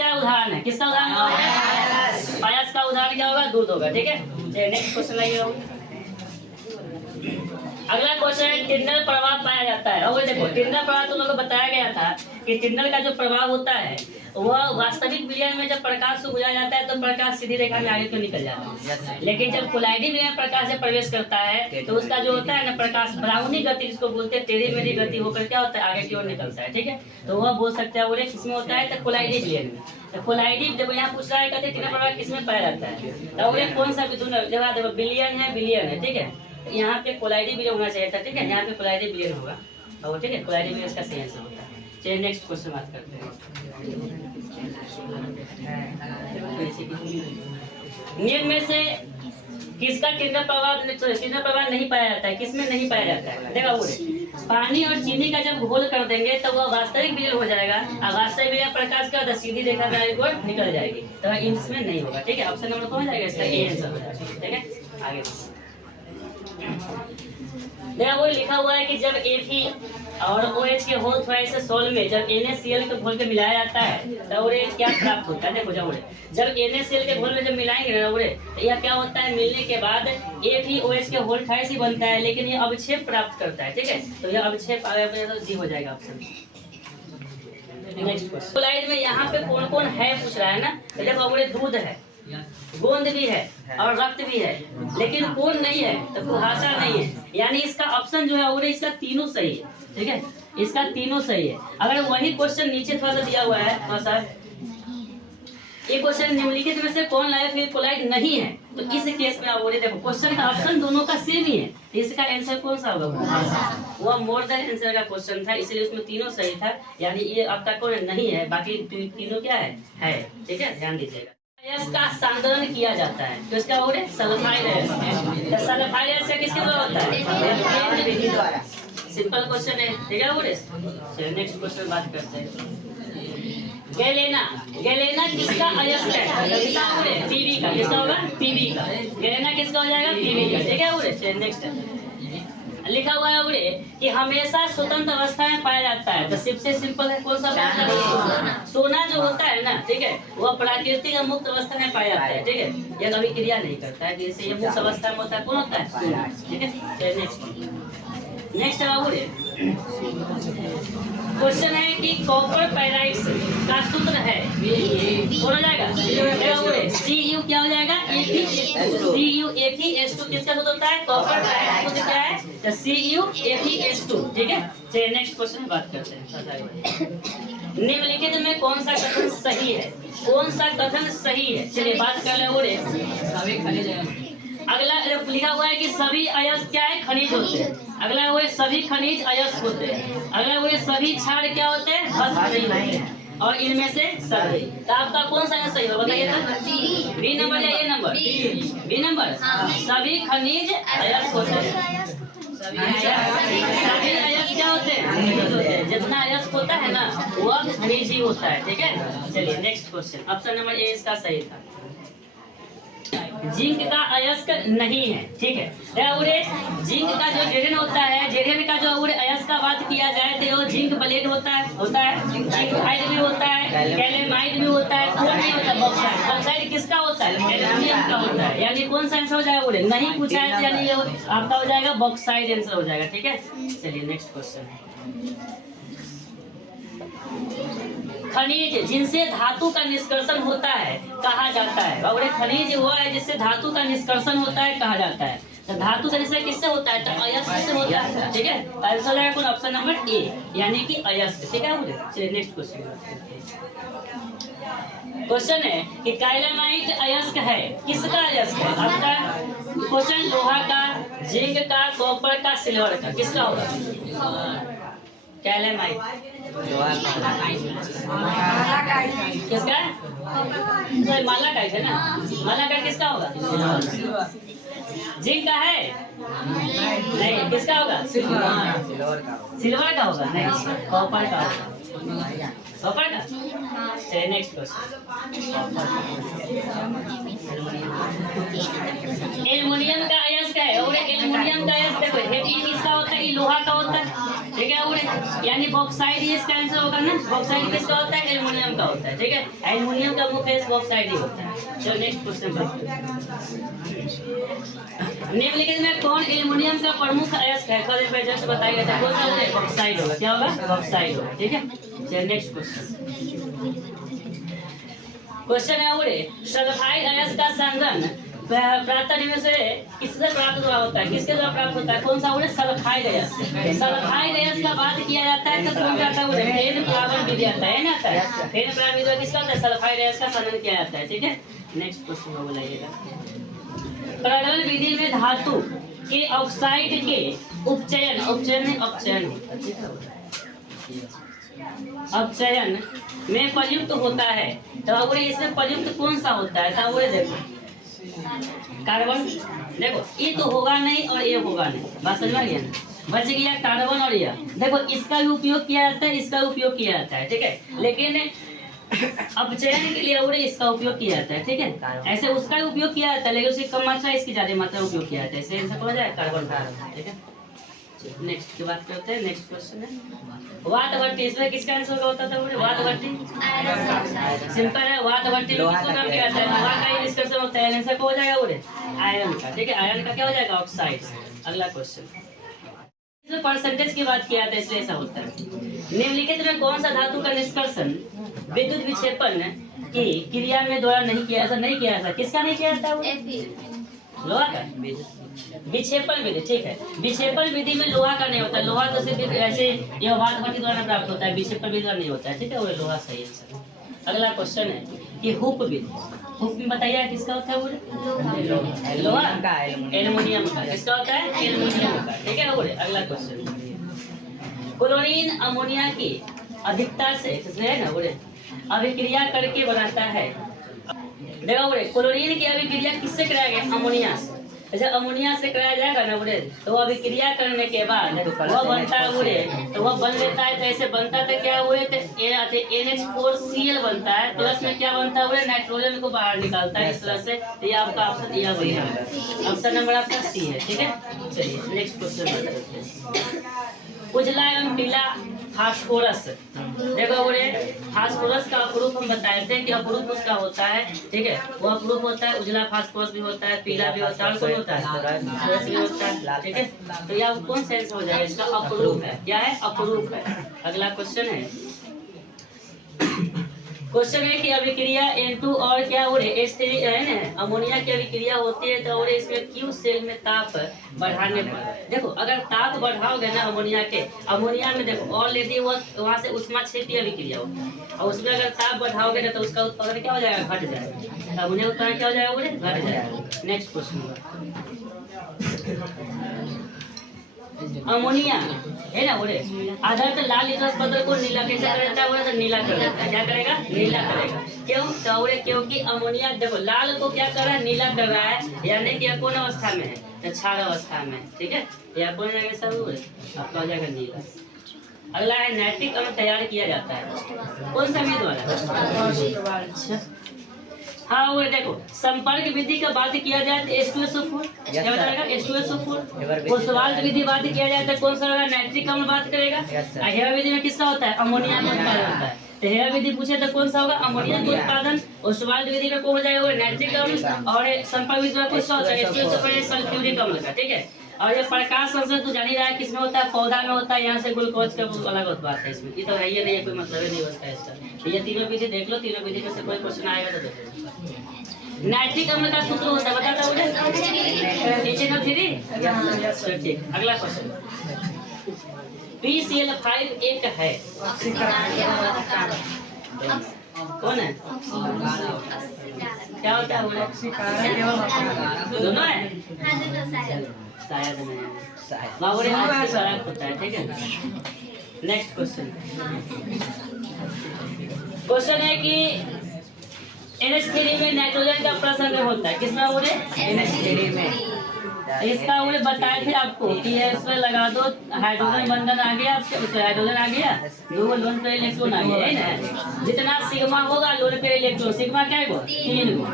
क्या उदाहरण है? किसका उदाहरण होगा? पायस का उदाहरण क्या होगा? दूध होगा। ठीक है, चलिए नेक्स्ट क्वेश्चन आइए। अगला क्वेश्चन है टिंडल प्रभाव पाया जाता है। और देखो टिंडल प्रभाव तुम लोगों को बताया गया था कि टिंडल का जो प्रभाव होता है वह वास्तविक विलयन में जब प्रकाश को बुझाया जाता है तो प्रकाश सीधी रेखा में आगे क्यों निकल जाता है, लेकिन जब कोलाइडी विलयन प्रकाश से प्रवेश करता है तो उसका जो होता है ना प्रकाश ब्राउनी गति जिसको बोलते हैं टेढ़ी मेढ़ी गति होकर क्या होता है आगे की ओर निकलता है। ठीक है, तो वह बोल सकते हैं बोले किसमें होता है तो कोलाइडी विलयन में। तो कोलाइडी जब यहाँ पूछ रहा है कहते टिंडल प्रभाव किसमें पाया जाता है तो बोले कौन सा जगह देखो बिलियन है बिलियन है। ठीक है, यहाँ पे कोलाइडी विलयन होना चाहिए था। ठीक है, यहाँ पे कोलाइडी विलयन होगा और ठीक है कोलाइडी विलयन इसका सही आंसर होता है। चलिए नेक्स्ट क्वेश्चन बात करते हैं। निम्न में से किसका टिंडल प्रभाव नहीं पाया जाता है? किसमें नहीं पाया जाता है? देखा बोले पानी और चीनी का जब घोल कर देंगे तो वह वास्तविक विलयन हो जाएगा और वास्तविक विलयन प्रकाश का सीधी रेखा में निकल जाएगी तो इसमें नहीं होगा। ठीक है, ऑप्शन नंबर कौन हो जाएगा? इसका ए आंसर हो जाएगा। ठीक है, आगे देखा वो लिखा हुआ है कि जब Fe और OH के होल थ्राइस से सोल में जब NaCl के घोल के मिलाया जाता है तो क्या प्राप्त होता है? देखो जब NaCl के घोल में जब मिलाएंगे ना तो यह क्या होता है मिलने के बाद FeOH के होल थ्राइस ही बनता है लेकिन ये अवक्षेप प्राप्त करता है। ठीक है, तो यह अवक्षेप तो डी हो जाएगा ऑप्शन। नेक्स्ट क्वेश्चन स्लाइड में यहाँ पे कौन कौन है पूछ रहा है ना, तो देखो दूध है, गोंद भी है और रक्त भी है लेकिन कौन नहीं है तो कुहासा नहीं है, यानी इसका ऑप्शन जो है वो इसका तीनों सही है। ठीक है, इसका तीनों सही है। अगर वही क्वेश्चन नीचे थोड़ा सा दिया हुआ है थोड़ा सा ये क्वेश्चन निम्नलिखित में से कौन लाइफ कोलाइड नहीं है तो इस केस में आप देखो क्वेश्चन का ऑप्शन दोनों का सेम ही है तो इसका आंसर कौन सा होगा? वह मोर देन आंसर का क्वेश्चन था इसलिए उसमें तीनों सही था, यानी ये आपका कौन नहीं है बाकी तीनों क्या है। ठीक है, ध्यान दीजिएगा। अयस्क का सांद्रण किया जाता है तो इसका बोले सल्फाइड अयस्क। सल्फाइड अयस्क किसके द्वारा होता है? विधि द्वारा। सिंपल क्वेश्चन है। ठीक है बोले, चलिए नेक्स्ट क्वेश्चन बात करते हैं। गैलेना किसका अयस्क है? पीवी का। किसका होगा? पीवी का। गैलेना किसका हो जाएगा? पीवी का। ठीक है बोले, चलिए नेक्स्ट लिखा हुआ है बोले कि हमेशा स्वतंत्र अवस्था में पाया जाता है तो सबसे सिंपल है कौन सा? सोना जो होता है ना, ठीक है, वह प्राकृतिक मुक्त अवस्था में पाया जाता है। ठीक है, यह कभी क्रिया नहीं करता है जैसे ये मुक्त अवस्था में होता है। कौन होता है? सोना। ठीक है, नेक्स्ट बोले क्वेश्चन है कि कॉपर पैराइड्स का सूत्र है कौन हो जाएगा? Cu क्या हो जाएगा? CuFeS2 किसका सूत्र होता है? कॉपर पैराइड सूत्र क्या है? तो CuFeS2। ठीक है, चलिए नेक्स्ट क्वेश्चन बात करते हैं। निम्नलिखित में कौन सा कथन सही है? कौन सा कथन सही है? चलिए बात कर ले। अगला लिखा हुआ है कि सभी अयस्क क्या है? खनिज होते हैं। अगला हुए सभी खनिज अयस्क होते हैं। अगला हुए सभी क्षार क्या होते हैं? भस्म नहीं होते हैं और इनमें से सभी। तो आपका कौन सा सही होगा बताइए तो? बी नंबर या ए नंबर? B number. सभी खनिज अयस्क होते हैं। सभी अयस्क क्या होते हैं? जितना अयस्क होता है ना वह खनिज ही होता है। ठीक है, चलिए next question option number A इसका सही था। जिंक का अयस्क नहीं है। ठीक है, जिंक का जो जेडन होता है, जेडन का जो अयस्क का बात किया जाए तो वो जिंक ब्लेड होता है जिंक हाइड भी होता है, कैलेमाइड भी होता है, कौन नहीं होता? बॉक्साइड। बॉक्साइड किसका होता है? एल्युमिनियम का होता है। यानी कौन सा आंसर हो जाएगा? बोले नहीं पूछा है यानी ये आपका हो जाएगा बॉक्साइड आंसर हो जाएगा। ठीक है, चलिए नेक्स्ट क्वेश्चन। खनिज जिनसे धातु का निष्कर्षण होता है कहा जाता है। और खनिज वो है जिससे धातु का निष्कर्षण होता है कहा जाता है। तो धातु का निष्कर्षण किससे होता है? तो अयस्क से होता है। ठीक है, आंसर है कौन? ऑप्शन नंबर ए यानी कि अयस्क। ठीक है बोले, चलिए नेक्स्ट क्वेश्चन है कि कैलेमाइट अयस्क है। किसका अयस्क है? आपका क्वेश्चन लोहा का, जिंक का, कॉपर का, सिल्वर का, किसका होगा? कैलेमाइट किसका? मालाकाइट है ना। मालाकाइट किसका होगा? जिंक का है? नहीं, किसका होगा? सिल्वर का होगा? नहीं, कॉपर का होगा। कॉपर का। चलिए नेक्स्ट क्वेश्चन। एल्युमिनियम का अयस्क है और एल्युमिनियम का अयस्क देखो हेवी किसका होता है? लोहा का होता है। ठीक है उड़े, यानी बॉक्साइड ही इसका आंसर होगा ना। बॉक्साइड किसका होता है? एल्युमिनियम का होता है। ठीक है, एल्युमिनियम का मुख्य बॉक्साइड ही होता है। चलो नेक्स्ट क्वेश्चन निम्नलिखित में कौन एल्युमिनियम का प्रमुख अयस्क है? थोड़ी देर जस्ट बताइए था, कौन सा होगा? बॉक्साइड होगा। क्या होगा? बॉक्साइड होगा। ठीक है, चलिए नेक्स्ट क्वेश्चन है उड़े, सल्फाइड अयस्क का संघनन प्रातः में से किससे प्राप्त हुआ होता है? किसके द्वारा प्राप्त होता है? कौन सा उड़े? सल्फाइड अयस्क। सल्फाइड अयस्क का बात किया जाता है तो कौन जाता है उड़े? फेन प्लावन विधि आता है ना, आता है फेन प्लावन विधि किसका होता है? सल्फाइड अयस्क का संघनन किया जाता है। ठीक है, नेक्स्ट क्वेश्चन को बुलाइएगा। प्रज्वलन विधि में धातु के ऑक्साइड के उपचयन में प्रयुक्त होता है तो उड़े इसमें प्रयुक्त कौन सा होता है? तो उड़े देखो कार्बन, देखो ये तो होगा नहीं और ये होगा नहीं, बात समझ में गया? बच गया कार्बन और यह। देखो इसका भी उपयोग किया जाता है, इसका उपयोग किया जाता है। ठीक है, लेकिन अपचयन के लिए उड़े इसका उपयोग किया जाता है। ठीक है, ऐसे उसका भी उपयोग किया जाता है लेकिन उसकी कम मात्रा, इसकी ज्यादा मात्रा उपयोग किया जाता है। ऐसे आंसर हो जाए कार्बन का। ठीक है, नेक्स्ट की बात करते हैं। नेक्स्ट क्वेश्चन है वात भट्टी। इसमें किसका आंसर होता था? वात भट्टी सिंपल है। वात भट्टी में किसको नाम किया जाता है? लोहा का ही डिस्कशन होता है। आंसर हो जाएगा उड़े आयरन का। ठीक है, आयरन का क्या हो जाएगा? ऑक्साइड। अगला क्वेश्चन, इसमें परसेंटेज की बात किया जाता है इसलिए ऐसा होता है। निम्नलिखित में कौन सा धातु का निष्कर्षण विद्युत विक्षेपण की क्रिया में द्वारा नहीं किया? ऐसा नहीं किया जाता। किसका नहीं किया जाता? लोहा का विक्षेपण विधि। ठीक है, विक्षेपण विधि में लोहा का नहीं होता। लोहा तो सिर्फ ऐसे यह वात भट्टी द्वारा प्राप्त होता है, विक्षेपण विधि द्वारा नहीं होता है। ठीक है, वो लोहा सही है। अगला क्वेश्चन है कि हुक विधि। हुक में बताइए किसका होता है? वो लोहा का, एल्युमिनियम का। किसका होता है? एल्युमिनियम का। ठीक है वो। अगला क्वेश्चन, क्लोरीन अमोनिया की अधिकता से है ना बोले अभिक्रिया करके बनाता है। देखो बोले क्लोरीन की अभिक्रिया किससे कराया गया? अमोनिया से। अच्छा अमोनिया से कराया जाएगा ना बोले तो वह अभिक्रिया करने के बाद वह बनता है बोले तो वह बन लेता है। तो ऐसे बनता तो क्या हुए तो NH4Cl बनता है, प्लस में क्या बनता है बोले नाइट्रोजन को बाहर निकालता है इस तरह से। तो ये आपका ऑप्शन दिया गया है, ऑप्शन नंबर आपका सी है। ठीक है, चलिए नेक्स्ट क्वेश्चन, उजला एवं पीला फास्फोरस। देखो बोले फास्फोरस का अपरूप हम बताते हैं कि अपरूप उसका होता है। ठीक है, वो अपरूप होता है, उजला फास्फोरस भी होता है, पीला भी होता है, और कौन होता है? फास्फोरस भी होता है। ठीक है, तो यह कौन सा आंसर हो जाएगा? इसका अपरूप है। क्या है? अपरूप है। अगला क्वेश्चन है, क्वेश्चन है कि अभिक्रिया N2 और क्या हो रहे H3 है ना अमोनिया की अभिक्रिया होती है तो और इसमें क्यू सेल में ताप बढ़ाने पर देखो अगर ताप बढ़ाओगे ना अमोनिया में देखो ऑलरेडी वो वहाँ से उष्मा क्षेपी अभिक्रिया होती है और उसमें अगर ताप बढ़ाओगे ना तो उसका उत्पादन क्या हो जाएगा? घट जाएगा। अमोनिया का उत्पादन क्या हो जाएगा? बोले घट जाएगा। नेक्स्ट क्वेश्चन, अमोनिया है ना बोले आधार लाल लिटमस पत्र को नीला कैसे कर देता है? बोले तो नीला कर देता है। क्या करेगा? नीला करेगा। क्यों? तो बोले क्योंकि अमोनिया देखो लाल को क्या कर रहा है? नीला कर रहा है, यानी कि कौन अवस्था में है? तो क्षार अवस्था में। ठीक है, या कौन जाएगा? सब आपका हो जाएगा नीला। अगला है नाइट्रिक अम्ल तैयार किया जाता है कौन सा विधि द्वारा? अच्छा हाँ वो देखो संपर्क विधि का बात किया जाए तो H2SO4 क्या बताएगा? H2SO4। ओस्वाल्ड विधि बात किया जाए तो कौन सा होगा? नाइट्रिक अम्ल बात करेगा। हेयर विधि में किसका होता है? अमोनिया का उत्पादन होता है। तो हेयर विधि पूछे तो कौन सा होगा? अमोनिया का उत्पादन। ओस्वाल्ड विधि में कौन हो जाएगा? नाइट्रिक अम्ल। और संपर्क विधि में किसका होता है? H2SO4 सल्फ्यूरिक अम्ल का। ठीक है, और ये प्रकाश संश्लेषण तो जान ही रहा है किसमें होता है? पौधा में होता है। यहाँ से ग्लूकोज का अलग उत्पाद है इसमें। ये तो है ही नहीं है, कोई मतलब ही नहीं बनता है इसका। ये तीनों विधि देख लो, तीनों विधि में से कोई क्वेश्चन आएगा तो देखो। नाइट्रिक अम्ल का सूत्र होता है बताता हूँ। ठीक, अगला क्वेश्चन, PCl5 एक है कौन है? क्या होता है? दोनों है शायद होता है। ठीक है, नेक्स्ट क्वेश्चन है कि NH3 में नाइट्रोजन का प्रसंग होता है। किसमें बोले? NH3 में। इसका वो बताए थे आपको कि इसमें लगा दो, हाइड्रोजन बंधन आ गया, उसमें हाइड्रोजन आ गया, दो लोन पे इलेक्ट्रॉन आ गया, है ना। जितना सिग्मा होगा लोन पे इलेक्ट्रॉन, सिग्मा क्या है 3 गो,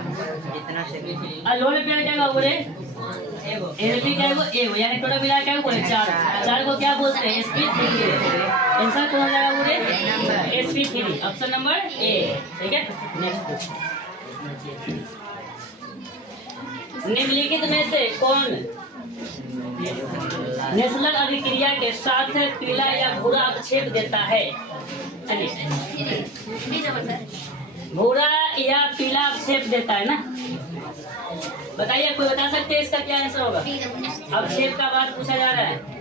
और लोन पे क्या होगा बोले एनपी क्या है एगो, यानी टोटल मिला क्या बोले 4 को क्या बोलते हैं sp3। आंसर कौन जाएगा बोले sp3, ऑप्शन नंबर ए। ठीक है, नेक्स्ट क्वेश्चन, निम्नलिखित में से कौन नेशनल अभिक्रिया के साथ पीला या भूरा अवक्षेप देता है? भूरा या पीला अवक्षेप देता है ना, बताइए, कोई बता सकते हैं इसका क्या आंसर होगा? अवक्षेप का बात पूछा जा रहा है।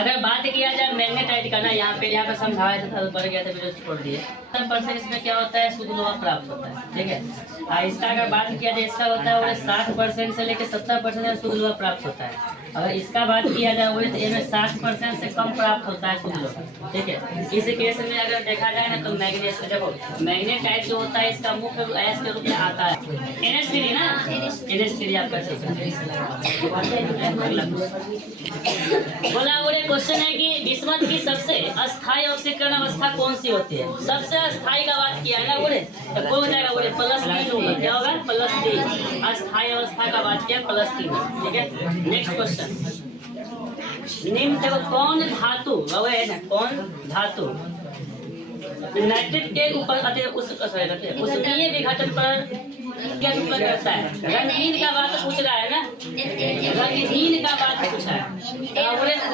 अगर बात किया जाए मैग्नेटाइट का ना, यहाँ पे समझाया था, पढ़ गया था, वीडियो छोड़ दिए। 70% इसमें क्या होता है शुद्ध लोहा प्राप्त होता है। ठीक है, इसका अगर बात किया जाए, इसका होता है 60% से लेकर 70% शुद्ध लोहा प्राप्त होता है। अगर इसका बात किया जाए तो इसमें 60% से कम प्राप्त होता है शुद्ध लोहा। ठीक है, इस केस में अगर देखा जाए ना तो मैग्नेट, देखो मैग्नेटाइट जो होता है इसका मुख्य अयस्क के रूप में आता है NH3 ना, NH3 आपका बोला। और क्वेश्चन है कि बिस्मथ की सबसे अस्थायी ऑक्सीकरण अवस्था कौन सी होती है? सबसे अस्थायी का बात किया है ना बोले, तो कौन हो जाएगा बोले +3 होगा। क्या होगा? +3, अस्थायी अवस्था का बात किया +3। ठीक है, नेक्स्ट क्वेश्चन, निम्न देखो कौन धातु है ना, कौन धातु नाइट्रेट के ऊपर उसमें विघटन पर क्या सूचना करता है? रंगहीन का बात पूछ रहा है ना, रंगहीन का बात पूछा है,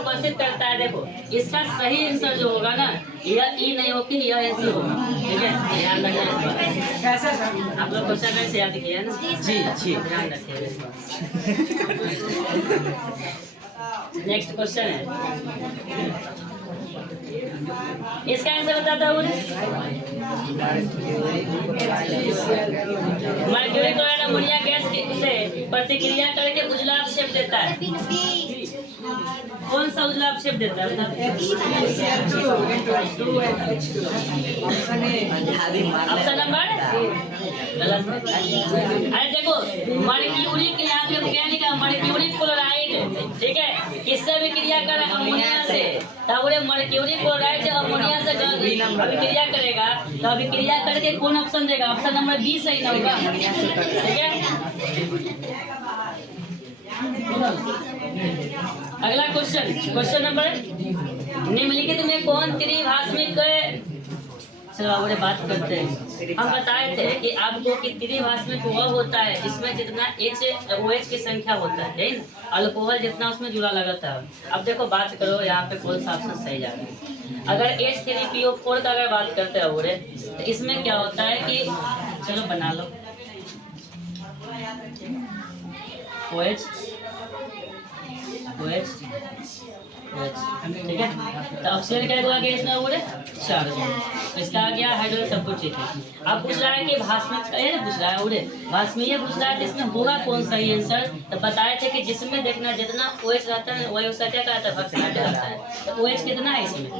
उपस्थित करता है। देखो इसका सही आंसर जो होगा ना, यह ई नहीं होगी, यह आंसर होगा। ठीक है, ध्यान रखना। आप लोग क्वेश्चन कैसे याद किया ना? जी ध्यान रखिए। नेक्स्ट क्वेश्चन है, इसका आंसर बताता हूँ। मर्क्यूरी क्लोराइड अमोनिया गैस से प्रतिक्रिया करके उजला अवक्षेप देता है। कौन सा उजला अवक्षेप देता है? ऑप्शन नंबर गलत। अरे देखो मर्क्यूरी के यहाँ पे क्या लिखा? Mercury chloride. ठीक है, किससे भी क्रिया कर अमोनिया से, तब मर्क्यूरी क्लोराइड जब अमोनिया से अभिक्रिया करेगा तो अभिक्रिया करके कौन ऑप्शन देगा? ऑप्शन नंबर बी सही ना होगा। ठीक है, अगला क्वेश्चन, क्वेश्चन नंबर, निम्नलिखित में कौन त्रिभाषमिक, चलो अब बात करते हैं। हम बताए थे कि आपको कि त्रिभाषमिक वह होता है जिसमें जितना OH की संख्या होता है, अल्कोहल जितना उसमें जुड़ा लगाता है। अब देखो बात करो यहाँ पे कौन सा ऑप्शन सही जा रहा है। अगर H3PO4 का अगर बात करते हैं तो इसमें क्या होता है कि चलो बना लो OH, ठीक है, तो ऑक्सीजन क्या हुआ गया इसमें बोले 4, इसका आ गया हाइड्रोजन, सब कुछ ठीक है। अब पूछ रहा है कि भास्मक पूछ रहा है उड़े भास्मीय पूछ रहा है, इसमें होगा कौन सही आंसर? तो बताए थे कि जिसमें देखना जितना OH रहता है वही उसका क्या कहता है? भक्षण रहता है। तो OH कितना है इसमें?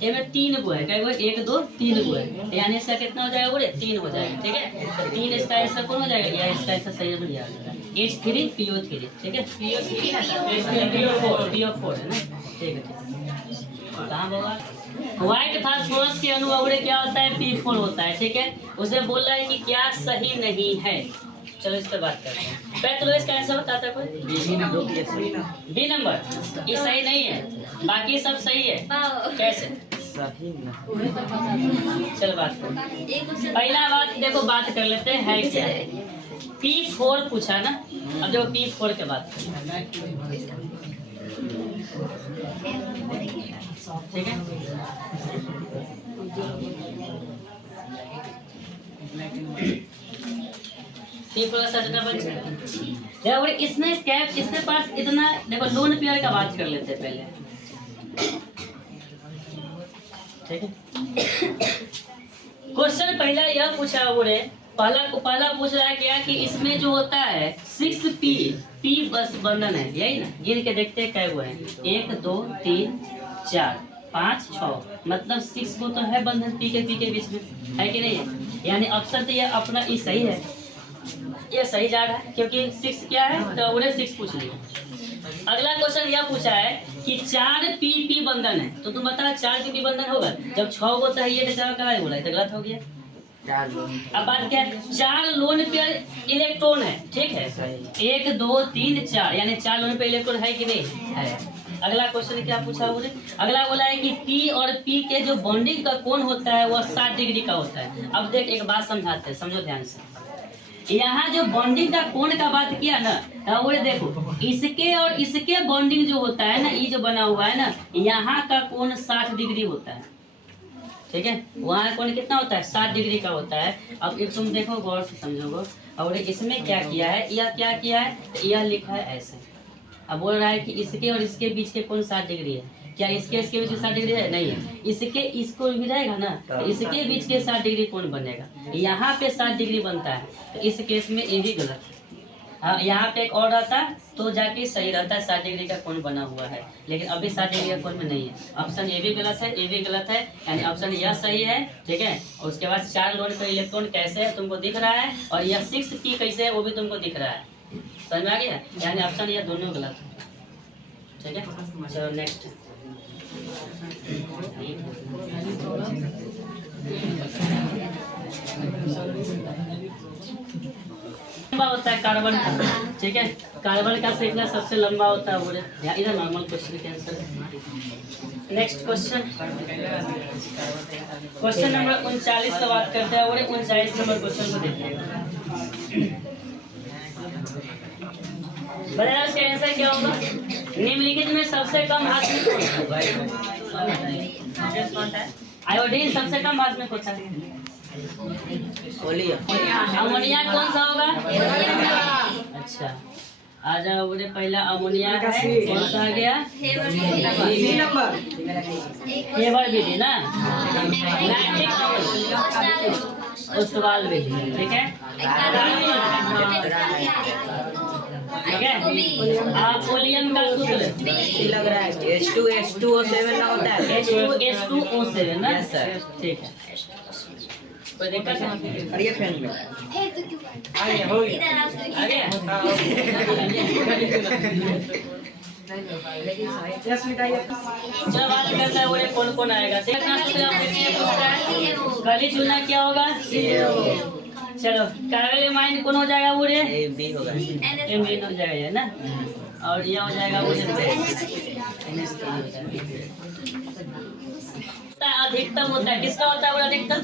3 में 3 गो है, क्या 1 2 3 गो है, यानी इसका कितना हो जाएगा बोले 3 हो जाएगा। ठीक है, तो 3 इसका आंसर कौन हो जाएगा? या इसका आंसर सही हो जाएगा H3PO3। ठीक है, PO4 है ना। ठीक है, कहाँ होगा? व्हाइट फास्फोरस के अणु अवरे क्या होता है? P4 होता है। ठीक है, उसे बोल रहा है कि क्या सही नहीं है। चलो इस पर बात करते हैं। पहले इसका आंसर बताता है कोई? बी नंबर, ये सही नहीं है, बाकी सब सही है। कैसे? चलो बात करते। पहला बात देखो, बात कर लेते हैं क्या P4 पूछा ना। अब देखो P4 के बात ठीक है, देखो इसमें कैप, इसके पास इतना, देखो लोन पेयर का बात कर लेते हैं पहले। ठीक है, क्वेश्चन पहला यह पूछा बोले, पहला पूछ रहा है क्या कि इसमें जो होता है 6P बस बंधन है, यही ना। गिन के देखते हैं क्या हुआ है, 1 2 3 4 5 6, मतलब 6 को तो है बंधन P के बीच में, है कि नहीं? यानी ऑप्शन तो ये अपना ई सही है। ये सही जा रहा है क्योंकि 6 क्या है तो बोले 6 पूछ लिया। अगला क्वेश्चन यह पूछा है कि 4 PP बंधन है, तो तुम बता 4 PP बंधन होगा जब 6 को चाहिए तो 4 कहाँ बोला, तो गलत हो गया। अब बात क्या है, 4 लोन पेयर इलेक्ट्रॉन है, ठीक है, 1 2 3 4 यानी 4 लोन पेयर इलेक्ट्रॉन है कि नहीं है। अगला क्वेश्चन क्या पूछा बोले, अगला बोला है कि P और P के जो बॉन्डिंग का कोण होता है वह 60 डिग्री का होता है। अब देख एक बात समझाते हैं, समझो ध्यान से। यहाँ जो बॉन्डिंग का कोण का बात किया ना, वो देखो इसके और इसके बॉन्डिंग जो होता है ना, ये जो बना हुआ है ना, यहाँ का कोण 60 डिग्री होता है, ठीक है। वहाँ कोण कितना होता है, 60 डिग्री का होता है। अब एक तुम देखो गौर से समझोगे, और इसमें क्या किया है, यह क्या किया है, यह लिखा है ऐसे। अब बोल रहा है कि इसके और इसके बीच के कोण 60 डिग्री है, क्या इसके बीच 60 डिग्री है, नहीं है। इसके इसको भी रहेगा ना, तो इसके बीच के 60 डिग्री कोण बनेगा, यहाँ पे 60 डिग्री बनता है, तो इस केस में ये भी गलत है। हाँ, यहाँ पे एक और रहता तो जाके सही रहता है, 60 डिग्री का कोण बना हुआ है, लेकिन अभी 60 डिग्री का कोण में नहीं है। ऑप्शन ये भी गलत है, ये भी गलत है, यानी ऑप्शन यह सही है, ठीक है। और उसके बाद 4 लोन पे इलेक्ट्रॉन कैसे है तुमको दिख रहा है, और यह 6P कैसे है वो भी तुमको दिख रहा है, समझ में आ गया। यानी ऑप्शन यह दोनों गलत है, ठीक है। चलो नेक्स्ट लंबा होता है कार्बन का, ठीक है। कार्बन का श्रृंखला सबसे लंबा होता है, बोले इधर नॉर्मल क्वेश्चन के answer. Next question, question number 39 का बात करते हैं, बोले 39 नंबर क्वेश्चन को देखिए। बताया उसका आंसर क्या होगा, निम्नलिखित में सबसे कम भास्मिक कौन है। आयोडीन सबसे कम भास्मिक होता है, अमोनिया कौन सा होगा, अच्छा आ जाओ बोले पहला अमोनिया है, कौन सा आ गया, फेवर विधि ना, उस्तवाल विधि, ठीक है, ठीक है। पोलियम का सूत्र लग रहा है H2H2O7 ना होता है, H2H2O7 ना, ठीक है। कोई दिक्कत नहीं, अरे ये फैन में आ गया, हो गया, आ गया, चलो बात करते हैं वो कौन कौन आएगा, देखना गली चुनना क्या होगा, चलो कार्बन माइन कौन हो जाएगा, वो बी होगा, एम हो जाएगा ना, और ये हो जाएगा वो अधिकतम होता है, किसका होता है वो अधिकतम,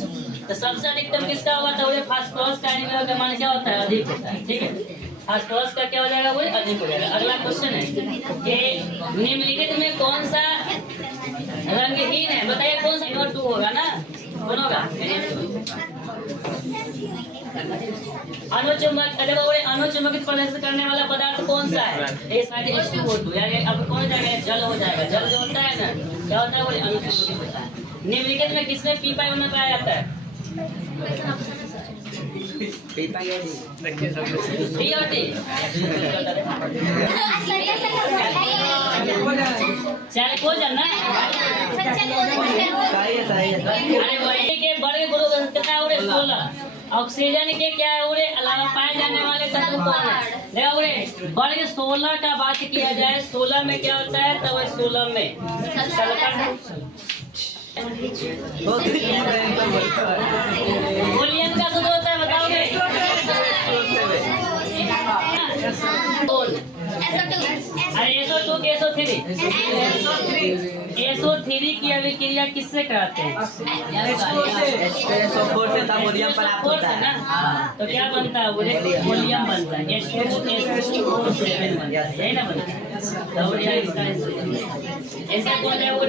तो सबसे अधिकतम किसका होगा, तो वो फास्फोरस का मान क्या होता है, अधिक होता है, ठीक है। फास्फोरस का क्या हो जाएगा, वो अधिक हो जाएगा। अगला क्वेश्चन है कि निम्नलिखित में कौन सा रंगहीन है, बताइए कौन सा, NO2 होगा ना, कौन होगा, अनुचुंबक, अरे वो अनुचुंबकित प्रदर्शित करने वाला पदार्थ कौन सा है, H2O2, यानी अब कौन जाएगा, जल हो जाएगा। जल जो होता है ना, क्या होता है, वो अनुचुंबकित होता है। निम्नलिखित में किसमें P में पाया जाता है, चाहे को जानना, अरे वही के बड़े ग्रुप कितना है, 16। ऑक्सीजन के क्या है, उरे अलावा पाए जाने वाले तत्व कौन है, देखो उरे वर्ग 16 का बात किया जाए, 16 में क्या होता है, तो 16 में वोलियम का सूत्र होता है, बताओगे, अरे SO3 की अभिक्रिया किससे कराते हैं, तो क्या बनता है, वोलियम बनता है, H2O7 बनता है, यही ना बनता है, ऐसा कौन है वो